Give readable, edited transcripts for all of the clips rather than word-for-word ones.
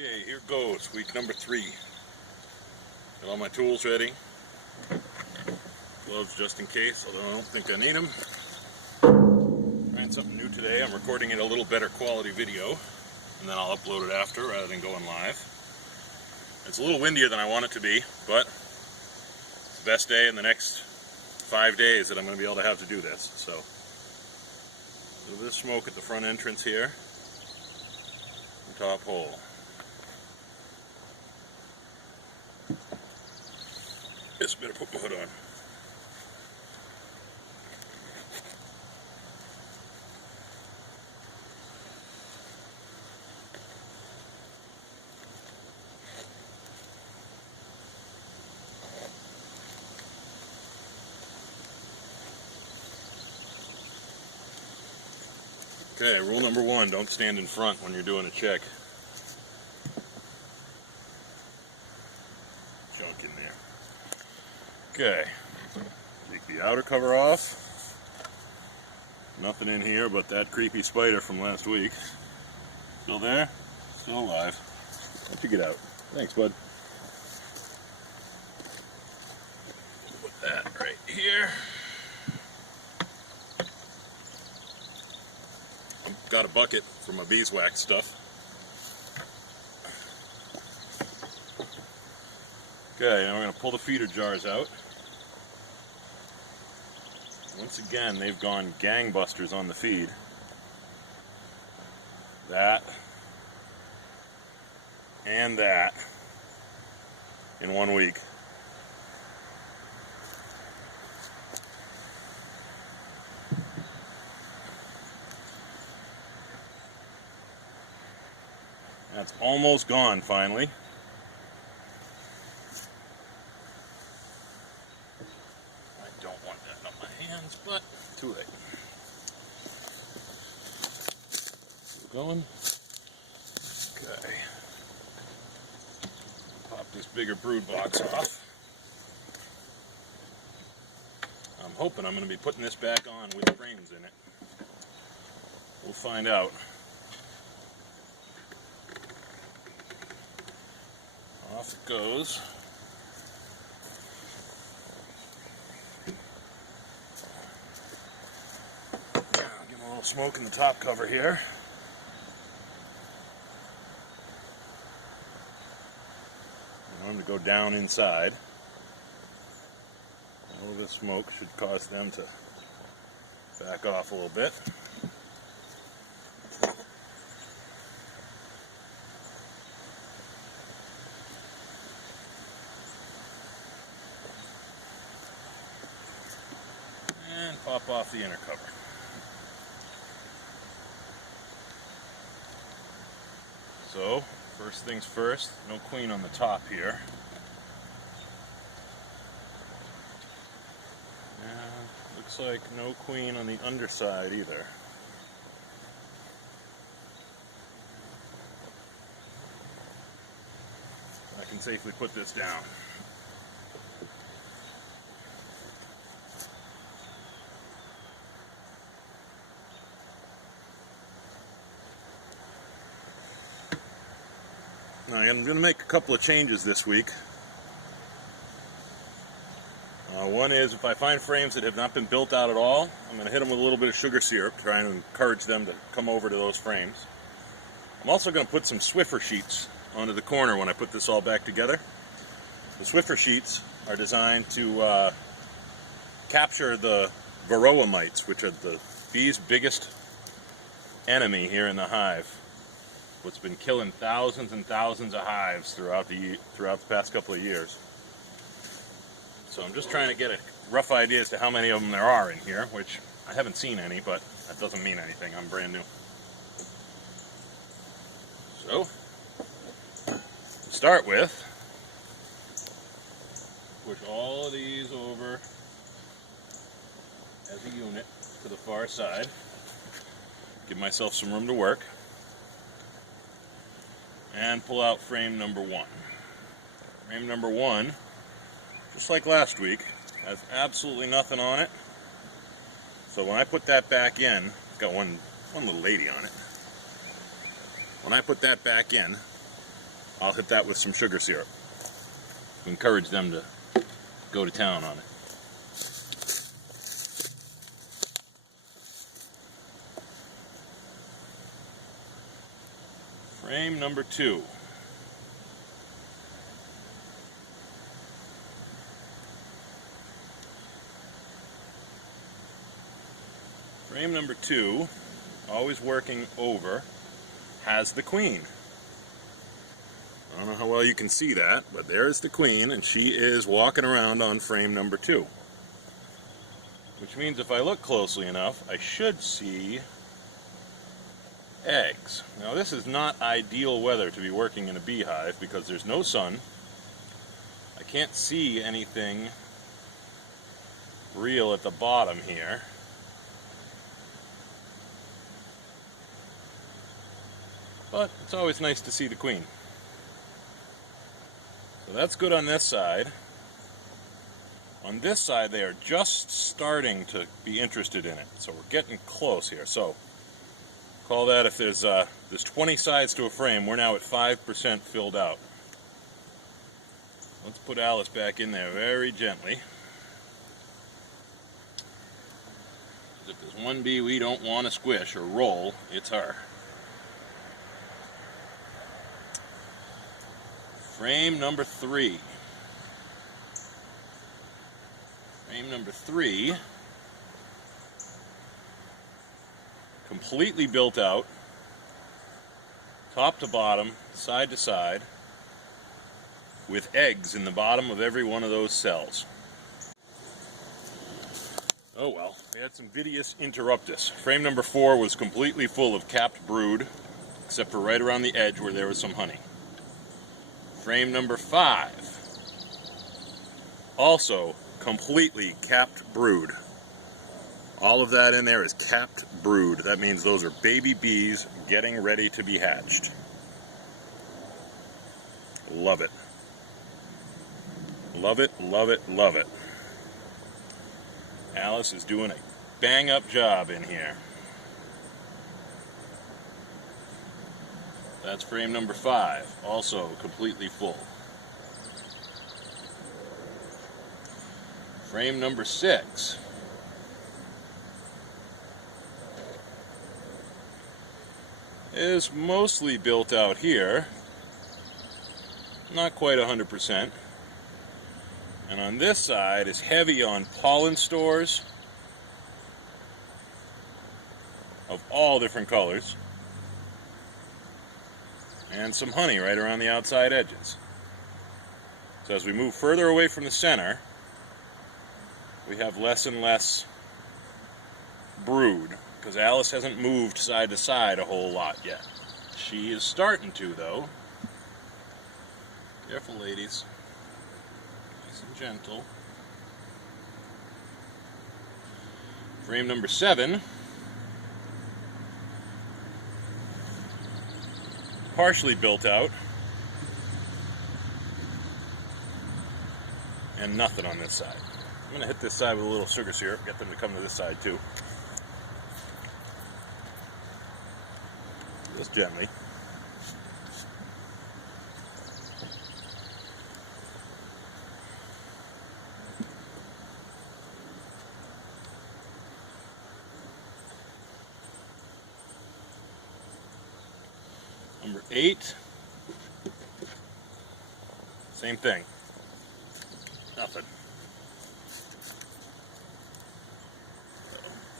Okay, here goes, week number 3. Got all my tools ready. Gloves just in case, although I don't think I need them. Trying something new today. I'm recording it a little better quality video, and then I'll upload it after rather than going live. It's a little windier than I want it to be, but it's the best day in the next 5 days that I'm going to be able to have to do this. So, a little bit of smoke at the front entrance here. Top hole. Just better put my hood on. Okay, rule number 1, don't stand in front when you're doing a check. Junk in there. Okay, take the outer cover off. Nothing in here but that creepy spider from last week. Still there? Still alive. Why don't you get out? Thanks, bud. Put that right here. Got a bucket for my beeswax stuff. Okay, now we're going to pull the feeder jars out. Once again, they've gone gangbusters on the feed. That and that in 1 week. That's almost gone finally. I don't want that on my hands, but too late. Still going. Okay. Pop this bigger brood box off. I'm hoping I'm going to be putting this back on with frames in it. We'll find out. Off it goes. Now, give them a little smoke in the top cover here. I want them to go down inside. All of this smoke should cause them to back off a little bit. Pop off the inner cover. So, first things first, no queen on the top here. And looks like no queen on the underside either. I can safely put this down. I'm going to make a couple of changes this week. One is, if I find frames that have not been built out at all, I'm going to hit them with a little bit of sugar syrup, trying to encourage them to come over to those frames. I'm also going to put some Swiffer sheets onto the corner when I put this all back together. The Swiffer sheets are designed to capture the varroa mites, which are the bees' biggest enemy here in the hive. What's been killing thousands and thousands of hives throughout the past couple of years. So I'm just trying to get a rough idea as to how many of them there are in here, which I haven't seen any, but that doesn't mean anything. I'm brand new. So, to start with, push all of these over as a unit to the far side. Give myself some room to work. And pull out frame number 1. Frame number 1, just like last week, has absolutely nothing on it. So when I put that back in, it's got one little lady on it. When I put that back in, I'll hit that with some sugar syrup. Encourage them to go to town on it. Frame number 2. Frame number 2, always working over, has the queen. I don't know how well you can see that, but there's the queen, and she is walking around on frame number 2. Which means if I look closely enough, I should see eggs. Now this is not ideal weather to be working in a beehive because there's no sun. I can't see anything real at the bottom here. But it's always nice to see the queen. So that's good on this side. On this side, they are just starting to be interested in it. So we're getting close here. So call that, if there's 20 sides to a frame, we're now at 5% filled out. Let's put Alice back in there very gently. If there's one bee we don't want to squish or roll, it's her. Frame number 3. Frame number 3, completely built out, top to bottom, side to side, with eggs in the bottom of every one of those cells. Oh well, we had some Vidius interruptus. Frame number 4 was completely full of capped brood, except for right around the edge where there was some honey. Frame number 5, also completely capped brood. All of that in there is capped brood. That means those are baby bees getting ready to be hatched. Love it. Love it, love it, love it. Alice is doing a bang-up job in here. That's frame number 5, also completely full. Frame number 6. Is mostly built out here. Not quite 100%. And on this side is heavy on pollen stores of all different colors. And some honey right around the outside edges. So as we move further away from the center, we have less and less brood, because Alice hasn't moved side to side a whole lot yet. She is starting to, though. Careful, ladies. Nice and gentle. Frame number 7. Partially built out. And nothing on this side. I'm going to hit this side with a little sugar syrup, get them to come to this side too. Just gently. Number 8. Same thing. Nothing.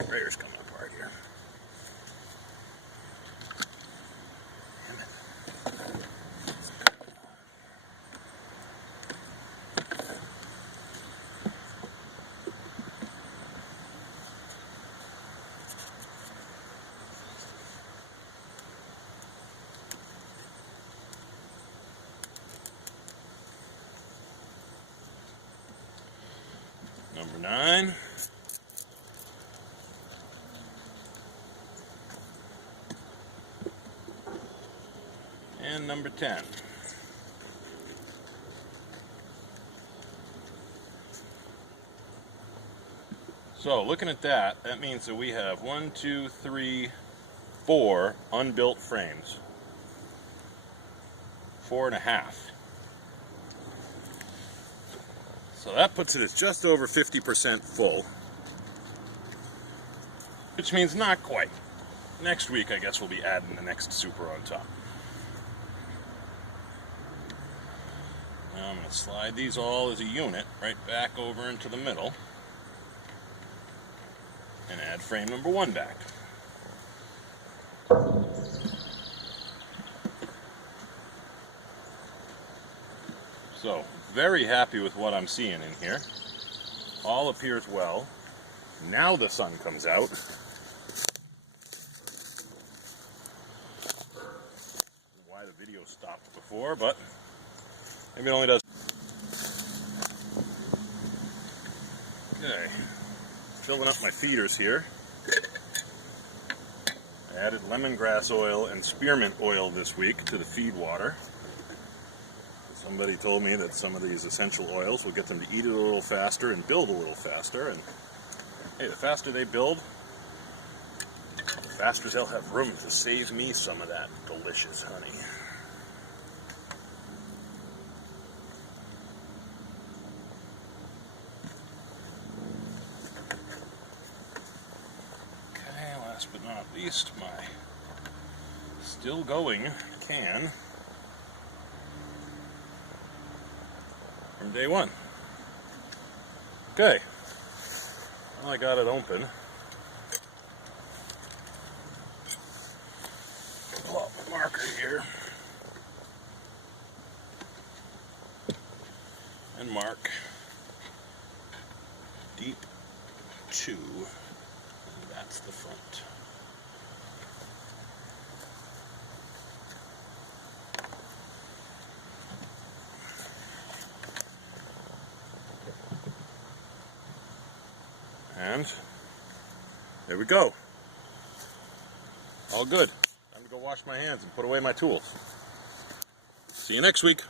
Sprayer's coming apart here. Damn it. Number 9. And number 10. So looking at that, that means that we have 1, 2, 3, 4 unbuilt frames. 4.5. So that puts it at just over 50% full, which means not quite. Next week, I guess we'll be adding the next super on top. Now I'm going to slide these all as a unit right back over into the middle and add frame number 1 back. So, very happy with what I'm seeing in here. All appears well. Now the sun comes out. Why the video stopped before, but maybe it only does. Okay, filling up my feeders here. I added lemongrass oil and spearmint oil this week to the feed water. Somebody told me that some of these essential oils will get them to eat it a little faster and build a little faster, and hey, the faster they build, the faster they'll have room to save me some of that delicious honey. Okay, last but not least, my still going can from day 1. Okay, well, I got it open. Pull out my marker here and mark deep 2, and that's the front. And there we go. All good. Time to go wash my hands and put away my tools. See you next week.